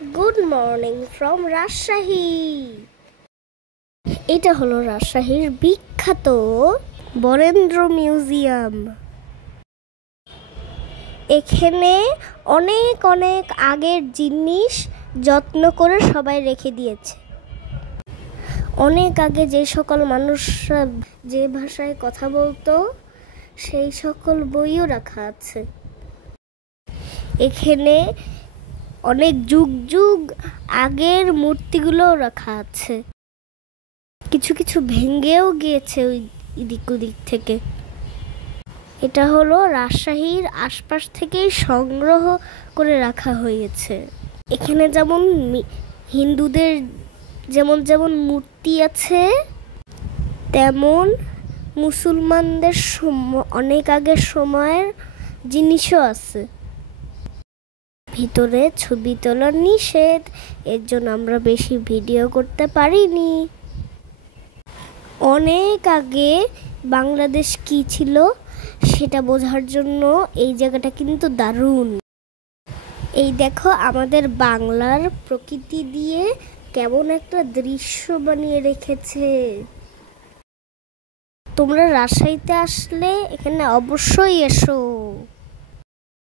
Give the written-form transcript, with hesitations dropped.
Good morning from Rajshahi. এটা হলো রাজশাহীর বিখ্যাত বরেন্দ্র মিউজিয়াম। এখানে অনেক অনেক আগের জিনিস যত্ন করে সবাই রেখে দিয়েছে। অনেক আগে যে সকল মানুষরা যে ভাষায় কথা বলতো সেই সকল বইও রাখা আছে। এখানে অনেক যুগ যুগ আগের মূর্তিগুলোও রাখা আছে। কিছু কিছু ভেঙেও গিয়েছে ওই দিক ওদিক থেকে। এটা হলো রাজশাহীর আশপাশ থেকেই সংগ্রহ করে রাখা হয়েছে। এখানে যেমন হিন্দুদের যেমন যেমন মূর্তি আছে, তেমন মুসলমানদের অনেক আগের সময়ের জিনিসও আছে। ভিতরে ছবি তোলা নিষেধ, এর জন্য আমরা বেশি ভিডিও করতে পারিনি। অনেক আগে বাংলাদেশ কি ছিল সেটা বোঝার জন্য এই জায়গাটা কিন্তু দারুণ। এই দেখো আমাদের বাংলার প্রকৃতি দিয়ে কেমন একটা দৃশ্য বানিয়ে রেখেছে। তোমরা রাজশাহীতে আসলে এখানে অবশ্যই এসো।